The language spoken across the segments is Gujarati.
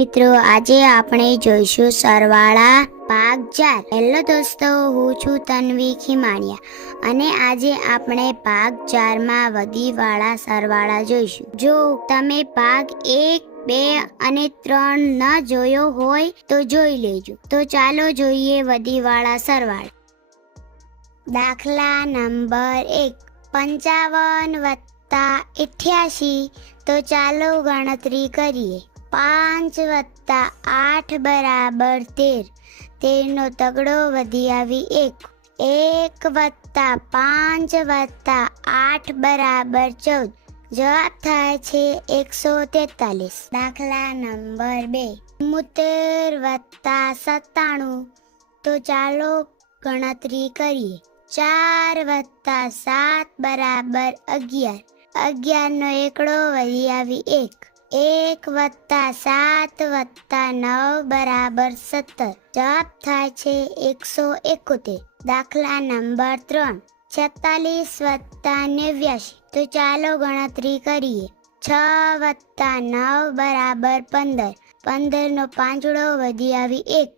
મિત્રો, આજે આપણે જોઈશું સરવાળા ભાગ 4। હેલો દોસ્તો, હું છું તન્વી ખીમાણીયા અને આજે આપણે ભાગ 4 માં વધીવાળા સરવાળા જોઈશું। જો તમે ભાગ 1, 2 અને 3 ન જોયો હોય તો જોઈ લેજો। તો ચાલો જોઈએ વધીવાળા સરવાળા। દાખલા નંબર 1, 55 વત્તા 88। તો ચાલો ગણતરી કરીએ। 5 વત્તા 8 બરાબર 13। 13 નો તગડો વધી આવી 1। 1 વત્તા 5 વત્તા 8 બરાબર 14। જવાબ થાય છે 143। દાખલા નંબર 2, 73 વત્તા 97। તો ચાલો ગણતરી કરીએ। 4 વત્તા 7 બરાબર 11। 11 નો એકડો વધી આવી 1। 1 વત્તા 7 વત્તા 9 બરાબર 17। જવાબ થાય છે 171। દાખલા નંબર 3, 46 વત્તા 89। તો ચાલો ગણતરી કરીએ। 6 વત્તા 9 બરાબર 15। 15 નો પાંચડો વધી આવી 1।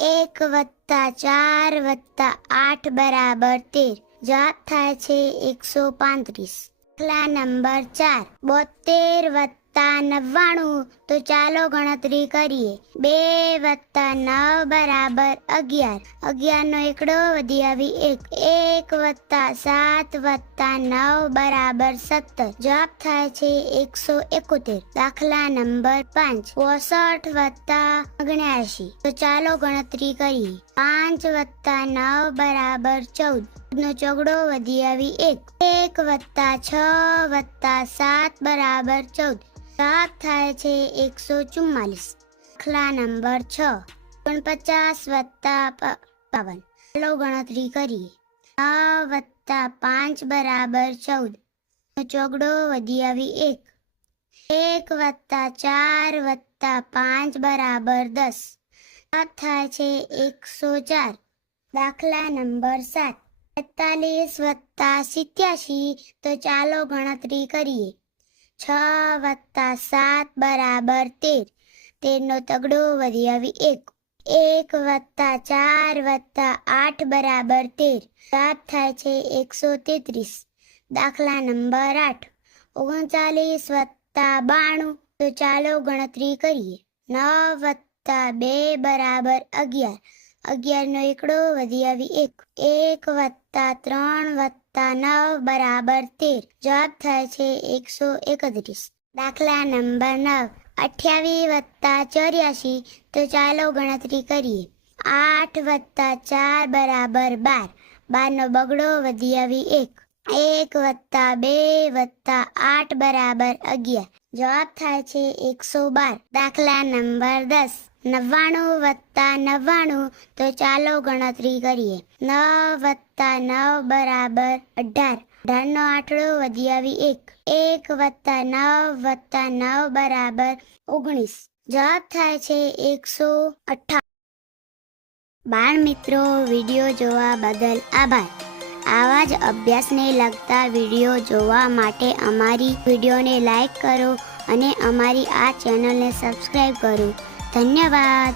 1 વત્તા 4 વત્તા 8 બરાબર 13। જવાબ થાય છે 135। દાખલા નંબર 4, 72 વત્તા 99। તો ચાલો ગણતરી કરીએ। 2 વત્તા 9 બરાબર 11। 11 નો એકડો વધી આવી 1। 1 વત્તા 7 વત્તા 9 બરાબર 17। જવાબ થાય છે 171। દાખલા નંબર 5, 65 વત્તા 79। તો ચાલો ગણતરી કરીએ। 5 વત્તા 9 બરાબર 14। નો ચોગડો વધી આવી 1। 1 વત્તા 6 વત્તા 7 બરાબર 14। જવાબ થાય છે 144। દાખલા નંબર 6, 49 વત્તા 52। ચાલો ગણતરી કરીએ। 9 વત્તા 5 બરાબર 14। નો ચોગડો વધી આવી 1। 1 વત્તા 4 વત્તા 5 બરાબર 10। જવાબ થાય છે 104। દાખલા નંબર 7, 43 વત્તા 87। તો ચાલો ગણતરી કરીએ। 6 વત્તા 7 બરાબર 13। 13 નો તગડો વધી આવી 1। 1 વત્તા 4 વત્તા 8 બરાબર 13। જવાબ થાય છે 133। દાખલા નંબર 8, 39 વત્તા 92। તો ચાલો ગણતરી કરીએ। 9 વત્તા 2 બરાબર 11। 11 નો એકડો વધી આવી 1। 1 વત્તા 3 વત્તા 9 બરાબર 13। જવાબ થાય છે 131। દાખલા નંબર 9, 28 વત્તા 84। તો ચાલો ગણતરી કરીએ। 8 વત્તા 4 બરાબર 12। 12 નો બગડો વધી આવી 1। 1 વત્તા 2 વત્તા 8 બરાબર 11। જવાબ થાય છે 112। દાખલા નંબર 10, 99 વત્તા 99। તો ચાલો ગણતરી કરીએ। 9 વત્તા 9 બરાબર 18। 18 નો આંકડો વધી આવી 1। 1 વત્તા 9 વત્તા 9 બરાબર 19। જવાબ થાય છે 158। બાળ મિત્રો, વિડીયો જોવા બદલ આભાર। આવા જ અભ્યાસને લગતા વિડીયો જોવા માટે અમારી વિડીયોને લાઈક કરો અને અમારી આ ચેનલને સબસ્ક્રાઈબ કરો। ધન્યવાદ।